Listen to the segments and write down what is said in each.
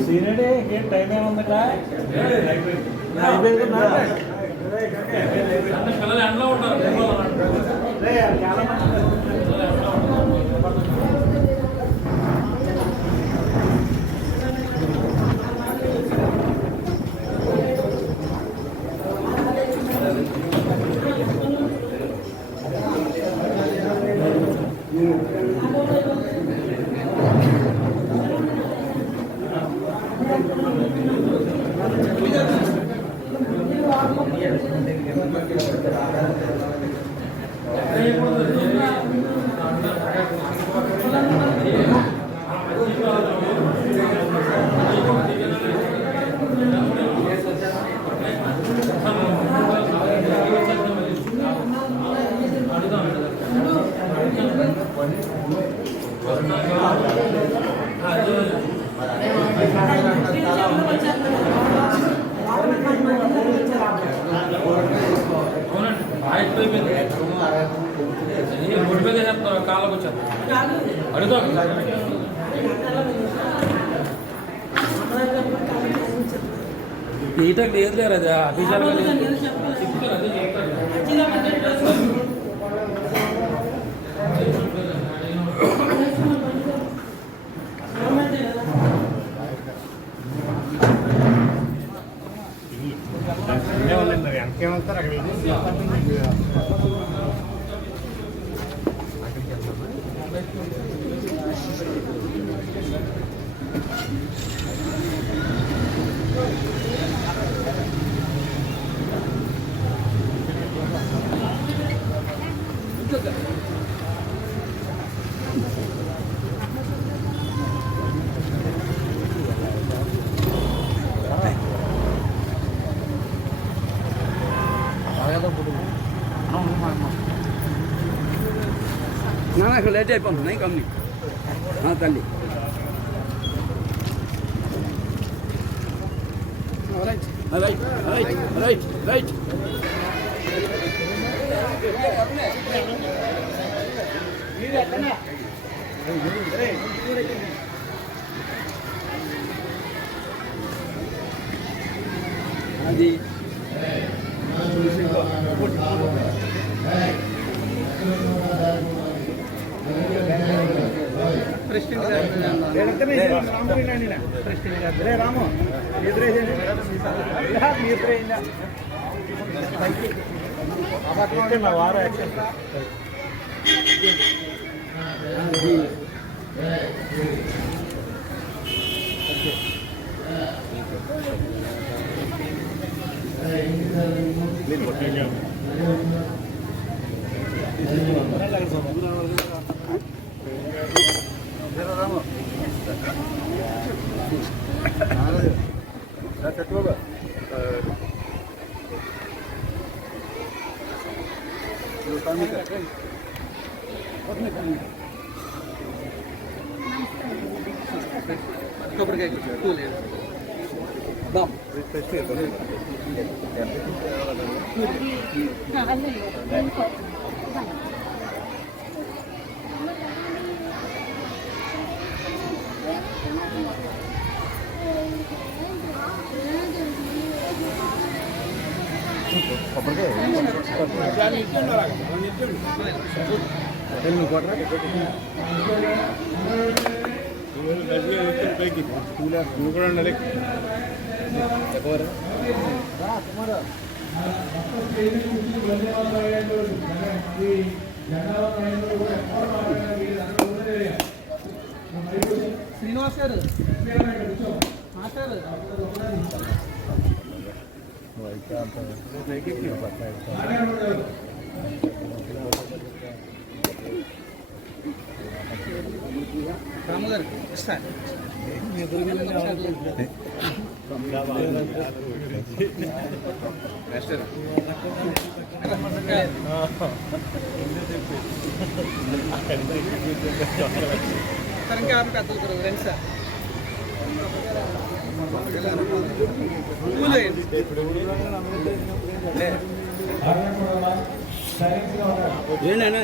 Senior ఇంకేం time ఏముందట పిల్లలు ఎండలో ఉంటారు. కాళ్ళకు వచ్చారు అడుగుతా ఈటకు లేదు లేరు అది అఫీషియల్గా వెనకేమంటారు అక్కడ నాకు లేట్ అయిపోతుంది కమ్మి తల్లి రైట్ రైట్ రైట్ రైట్ అది రాము వారు కొబ్బరికాయ బామ్ శ్రీనివాస్ గారు మాస్టర్ రాము గారు సార్ ఇంకా ఆమె పెద్దలు రండి సార్ ఏంటన్నా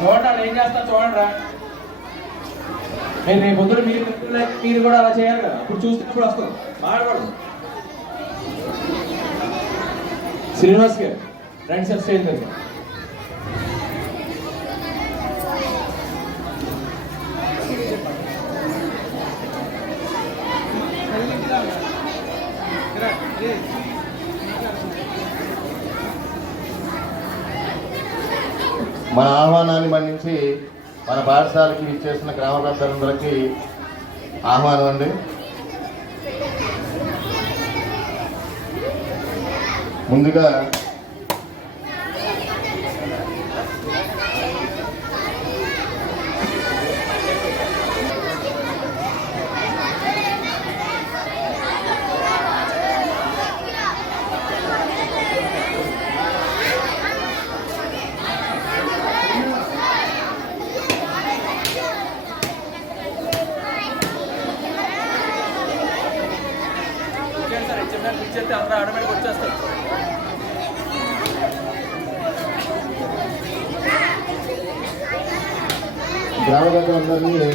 చూడండి ఏం చేస్తా చూడండి రా మీరు రేపు పొద్దున మీరు కూడా అలా చేయాలి కదా ఇప్పుడు చూస్తున్నప్పుడు వస్తుంది మాట్లాడకూడదు శ్రీనివాస్ గారు రండి సార్ స్టేజ్ దగ్గర మన ఆహ్వానాన్ని మన్నించి మన పాఠశాలకి ఇచ్చేసిన గ్రామ పెద్దలందరికీ ఆహ్వానం అండి. ముందుగా అందరూ ఆటోమేటిక్ వచ్చేస్తారు. గ్రామ పెద్దలందరినీ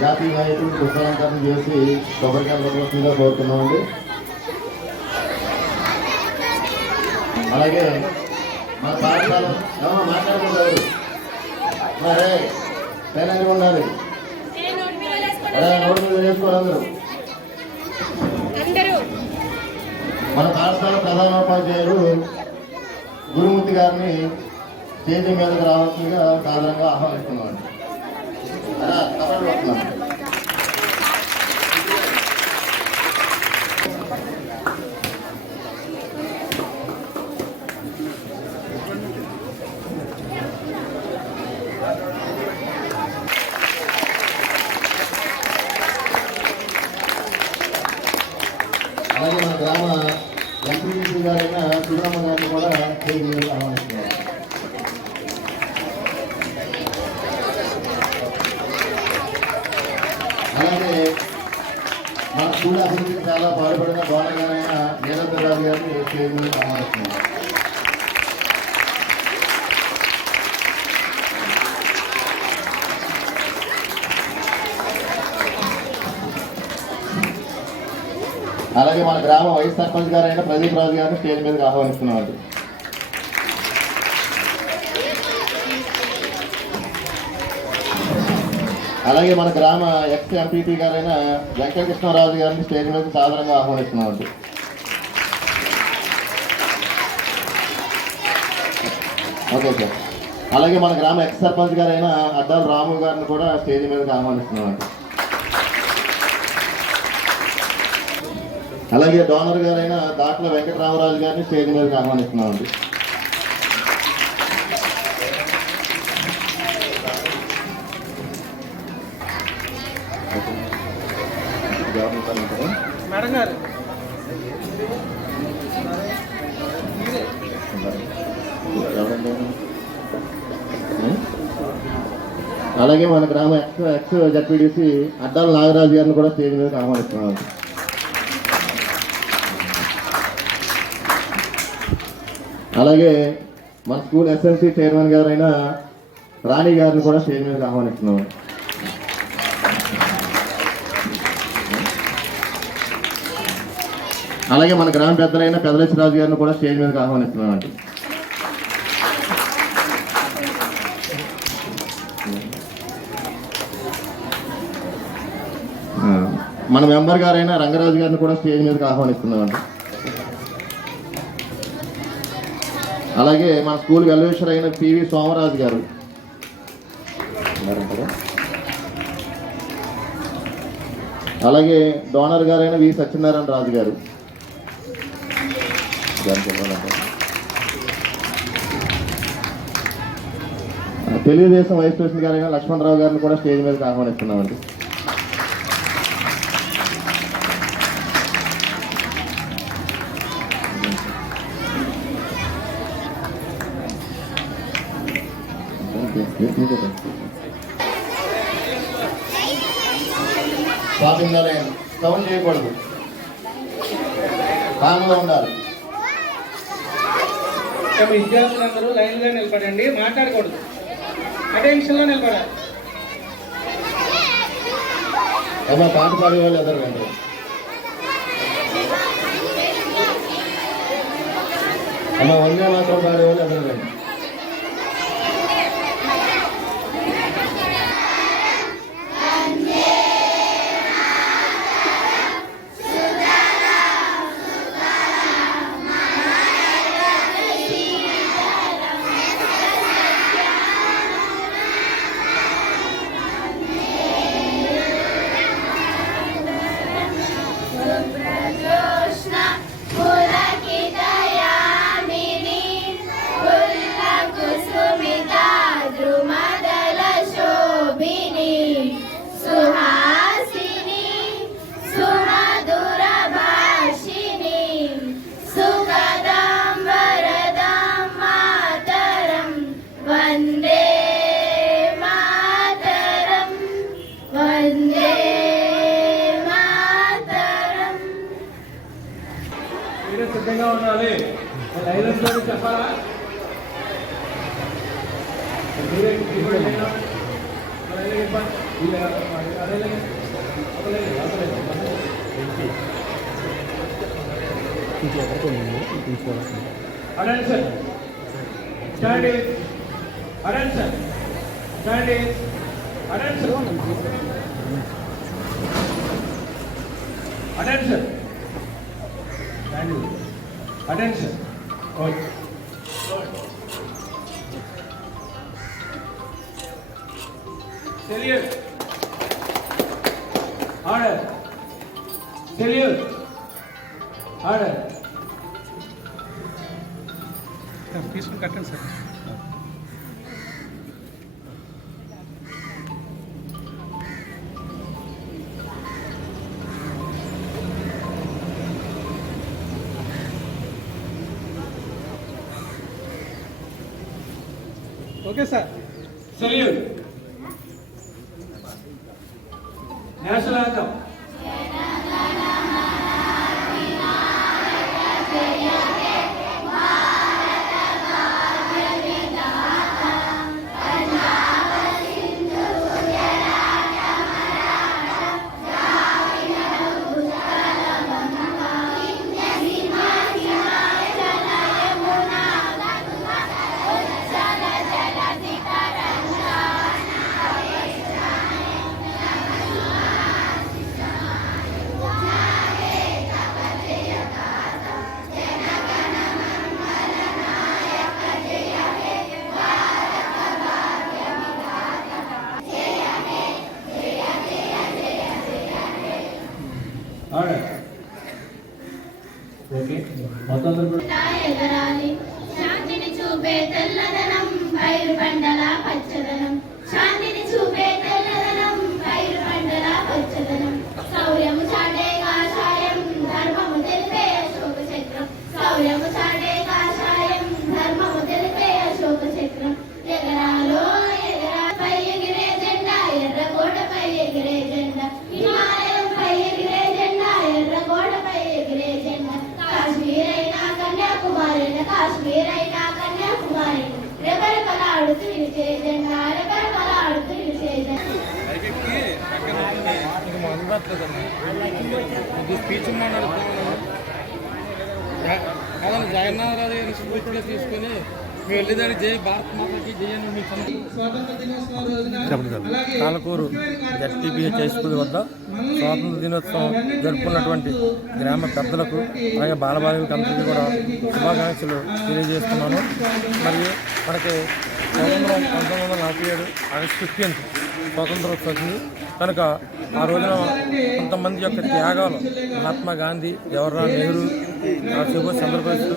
జాతీయ నాయకులు పుష్పాలంకరణ చేసి కొబ్బరికాయలు కోరుతున్నామండి. అలాగే మన పాఠశాల మాట్లాడుతున్నారు మరే పేరెంట్ ఉన్నారు నోటు మీద వేసుకోవాలి అందరూ. మన పాఠశాల ప్రధానోపాధ్యాయులు గురుమూర్తి గారిని స్టేజ్ మీదకి రావాల్సిందిగా సాధారణంగా ఆహ్వానిస్తున్నామండి. అలా కబడ్డీ వస్తున్నాం. అలాగే మన గ్రామ ఎంపీటీసీ గారైన సుబ్రహ్మ గారిని కూడా స్టేజ్ మీద ఆహ్వానిస్తున్నాం. అలాగే మన స్కూల్ అభివృద్ధికి చాలా పాటుపడిన బాలగారైన నీరజ్ రాజు గారిని స్టేజ్ మీద ఆహ్వానిస్తున్నాం. అలాగే మన గ్రామ వైస్ సర్పంచ్ గారైన ప్రదీప్ రాజు గారిని స్టేజ్ మీదకి ఆహ్వానిస్తున్నామండి. అలాగే మన గ్రామ ఎక్స్ ఎంపీపీ గారైన వెంకటకృష్ణరాజు గారిని స్టేజ్ మీదకి సాధారణంగా ఆహ్వానిస్తున్నామండి. Okay sir. అలాగే మన గ్రామ ఎక్స్ సర్పంచ్ గారైన అడ్డాల రాము గారిని కూడా స్టేజ్ మీదకి ఆహ్వానిస్తున్నామండి. అలాగే డోనర్ గారైన దాట్ల వెంకటరామరాజు గారిని స్టేజ్ మీదకి ఆహ్వానిస్తున్నామండి. మేడం గారు అలాగే మన గ్రామ ఎక్స్ జడ్పీడీసీ అడ్డాల నాగరాజు గారిని కూడా స్టేజ్ మీదకి ఆహ్వానిస్తున్నాం. అలాగే మన స్కూల్ ఎస్ఎంసీ చైర్మన్ గారైన రాణి గారిని కూడా స్టేజ్ మీదకి ఆహ్వానిస్తున్నాం. అలాగే మన గ్రామ పెద్దలైన పెదలేశ్వరరాజు గారిని కూడా స్టేజ్ మీదకి ఆహ్వానిస్తున్నాం అండి. మన మెంబర్ గారైన రంగరాజు గారిని కూడా స్టేజ్ మీదకి ఆహ్వానిస్తున్నామండి. అలాగే మన స్కూల్ వెల్విషర్ అయిన పివి సోమరాజు గారు, అలాగే డోనర్ గారైన వి సత్యనారాయణ రాజు గారు, తెలుగుదేశం వైస్ ప్రెసిడెంట్ గారైన లక్ష్మణరావు గారిని కూడా స్టేజ్ మీదకి ఆహ్వానిస్తున్నామండి. స్వాతంత్ర్య సౌండ్ చేయకూడదు, కామ్గా ఉండాలి. విద్యార్థులందరూ లైన్గా నిలబడండి, మాట్లాడకూడదు, అటెన్షన్లో నిలబడాలి. ఏమో పాట పాడే వాళ్ళు ఎదరగండి. అమ్మ వందే మాత్రం పాడే వాళ్ళు ఎదరగండి. సిద్ధంగా ఉండాలి. లైసెన్స్ చెప్పాలా? Attention. Stand in. Attention. Stand in. Attention. Attention. Stand in. Attention. Okay. Salute. Order. Salute. Order. తీసుకుని కట్టండి sir. Okay sir. Salute. National anthem. Order. Okay మొత్తం అందరూ కూడా ఎగరాలి శాంతిని చూపే తెల్లదనం పైరు పంటల పచ్చదనం శాంతిని చూపే తెల్లదనం పైరు పంటల పచ్చదనం శౌర్యము చాటే కాషాయం ధర్మము తెలిపే అశోక చక్రం శౌర్యము చాటే కాషాయం ధర్మము తెలిపే అశోక చక్రం ఎగరాలో ఎగరాపై ఎగిరే జెండా ఎర్రకోటపై ఎగిరే జెండా హిమాలయంపై ఎగిరే జెండా ఎర్రకోటపై ఎగిరే జెండా కాశ్మీర్ అయినా కన్యాకుమారైన కాశ్మీర్ అయినా కన్యాకుమారి రెపరెపలాడుతూ నిలిచే జెండా రెపరెపలాడుతూ నిలిచే జెండా స్పీచ్ జగన్నాథరాజు గారిని స్ఫూర్తిగా తీసుకొని మేము వెళ్ళేదానికి జై భారత్ మాతకి జై అని మీ స్వాతంత్ర దినోత్సవం రోజున తాలకూరు జడ్టీపీహెచ్ హై స్కూల్ వద్ద స్వాతంత్ర దినోత్సవం జరుపుకున్నటువంటి గ్రామ పెద్దలకు అలాగే బాలబాలికలకు అందరికీ కూడా శుభాకాంక్షలు తెలియజేస్తున్నాను. మరియు మనకి స్వాతంత్రం 1947 ఆగస్టు 15 స్వాతంత్రోత్సవం వచ్చింది కనుక ఆ రోజున కొంతమంది యొక్క త్యాగాలు మహాత్మా గాంధీ, జవహర్లాల్ నెహ్రూ, సుభాష్ చంద్రబోస్,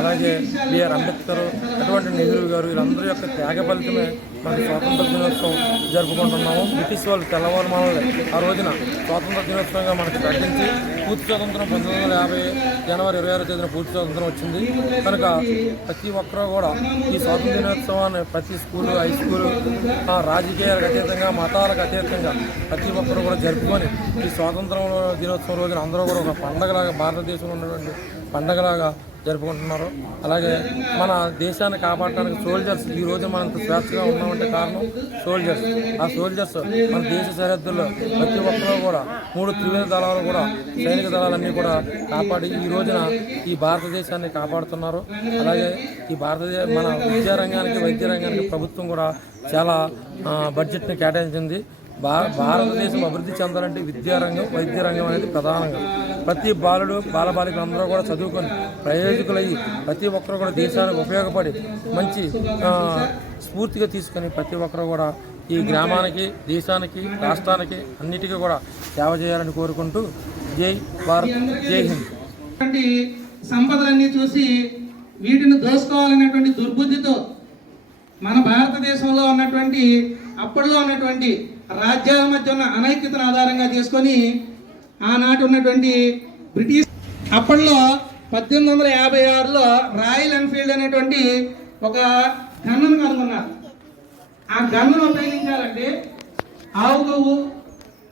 అలాగే బిఆర్ అంబేద్కర్, అటువంటి నెహ్రూ గారు వీళ్ళందరి యొక్క త్యాగ ఫలితమే మనకి స్వాతంత్ర దినోత్సవం జరుపుకుంటున్నాము. బ్రిటిష్ వాళ్ళు తెల్లవారు మనల్ని ఆ రోజున స్వాతంత్ర దినోత్సవంగా మనకు ప్రకటించి పూర్తి స్వాతంత్రం 1950 జనవరి 26వ తేదీన పూర్తి స్వాతంత్రం వచ్చింది. కనుక ప్రతి ఒక్కరూ కూడా ఈ స్వాతంత్ర దినోత్సవాన్ని ప్రతి స్కూలు, హై స్కూలు, రాజకీయాలకు అతీతంగా, మతాలకు అతీతంగా ప్రతి ఒక్కరు కూడా జరుపుకొని ఈ స్వాతంత్ర దినోత్సవం రోజున అందరూ కూడా ఒక పండగలాగా, భారతదేశంలో ఉన్నటువంటి పండగలాగా జరుపుకుంటున్నారు. అలాగే మన దేశాన్ని కాపాడటానికి సోల్జర్స్ ఈ రోజు మనం స్వేచ్ఛగా ఉన్నామంటే కారణం సోల్జర్స్. ఆ సోల్జర్స్ మన దేశ సరిహద్దుల్లో ప్రతి ఒక్కరూ కూడా 3 త్రివిధ దళాలు కూడా, సైనిక దళాలన్నీ కూడా కాపాడి ఈ రోజున ఈ భారతదేశాన్ని కాపాడుతున్నారు. అలాగే ఈ మన విద్యారంగానికి, వైద్య రంగానికి ప్రభుత్వం కూడా చాలా బడ్జెట్ని కేటాయించింది. భారతదేశం అభివృద్ధి చెందాలంటే విద్యారంగం, వైద్య రంగం అనేది ప్రధానంగా ప్రతి బాలుడు, బాలబాలికలు అందరూ కూడా చదువుకొని ప్రయోజకులయ్యి ప్రతి ఒక్కరు కూడా దేశానికి ఉపయోగపడి మంచి స్ఫూర్తిగా తీసుకొని ప్రతి ఒక్కరు కూడా ఈ గ్రామానికి, దేశానికి, రాష్ట్రానికి అన్నిటికీ కూడా సేవ చేయాలని కోరుకుంటూ జై భారత్, జై హింద్. సంపదలన్నీ చూసి వీటిని దోసుకోవాలనేటువంటి దుర్బుద్ధితో మన భారతదేశంలో ఉన్నటువంటి అప్పట్లో ఉన్నటువంటి రాజ్యాల మధ్య ఉన్న అనైక్యతను ఆధారంగా చేసుకొని ఆనాటి ఉన్నటువంటి బ్రిటిష్ అప్పట్లో 1856లో రాయల్ ఎన్ఫీల్డ్ అనేటువంటి ఒక గన్నును కనుగొన్నారు. ఆ గన్నును ఉపయోగించాలంటే ఆవు గోవు,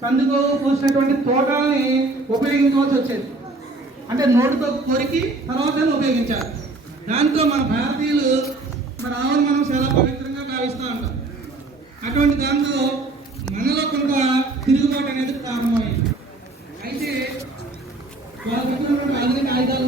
పంది గోవు పూసినటువంటి తోటల్ని ఉపయోగించవలసి వచ్చేది. అంటే నోటితో కొరికి తర్వాత ఉపయోగించాలి. దాంతో మన భారతీయులు మరి ఆవును మనం చాలా పవిత్రంగా భావిస్తూ ఉంటాం. అటువంటి దాంతో మనలో కొంత తిరుగుబాటు అనేది ప్రారంభమైంది. అయితే వాళ్ళ దగ్గర ఆధునిక ఆయుధాలు